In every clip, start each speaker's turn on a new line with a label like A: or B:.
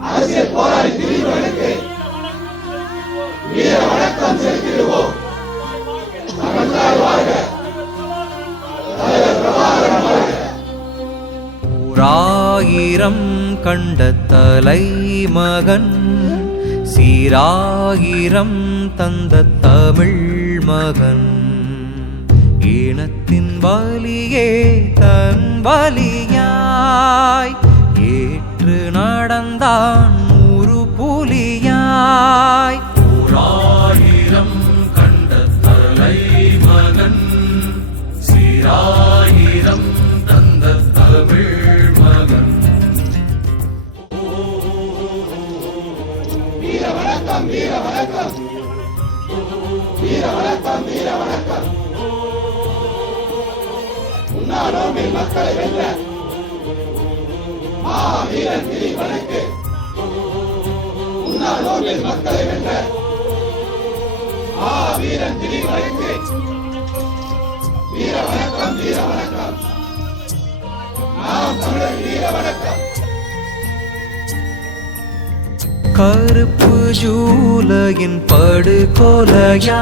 A: அரசியல் போராளி திரிபனுக்கு வீர வணக்கம் செலுத்திடுவோம் தமிழ்நாடு கண்ட தலை மகன் சீராயிரம் தந்த தமிழ் மகன். ஈனத்தின் வலியே தன் வலி நடந்தான் நூறு புலியாய்.
B: ஓராயிரம் கண்ட தலை மகன் சீராயிரம் தந்த தமிழ் மகன்.
A: கருப்பு ஜூலையின் படுகொலையால்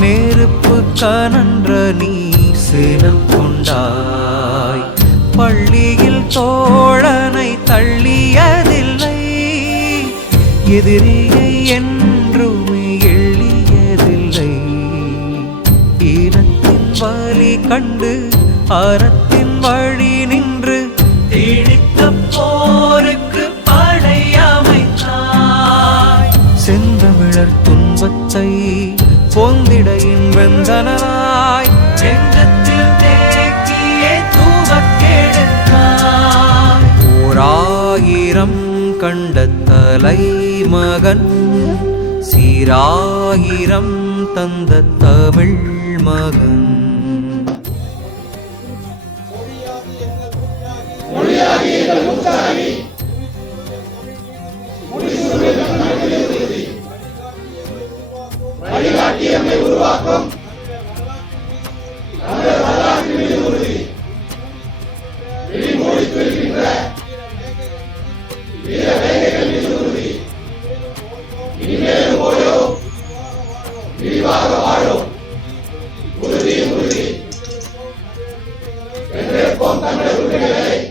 A: நெருப்பு கனன்ற நீ சினம் கொண்டாய். எதிரியை என்றுமே எள்ளியதில்லை ஈனத்தின் வலி கண்டு அறத்தின் வழி நின்று திணித்த போருக்கு படையமைத்தாய் செந்தமிழர் துன்பத்தை பொந்திடையின் வெந்தனாய் செங்கத்தில் தேக்கியே தூவக்கெடுத்தாய் ஓராயிரம் கண்ட மகன் சீராயிரம் தந்த தமிழ் மகன்.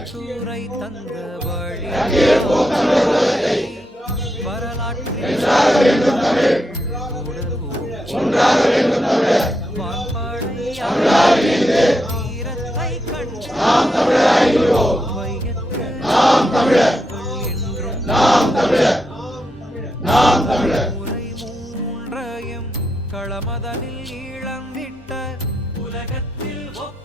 A: சூரை தந்த வழி வரலாற்றில் ஒன்றாக வேண்டும் வீரத்தை கண்டு நாம் தமிழர் மூன்றையும் இளம் விட்ட உலகத்தில் ஒப்ப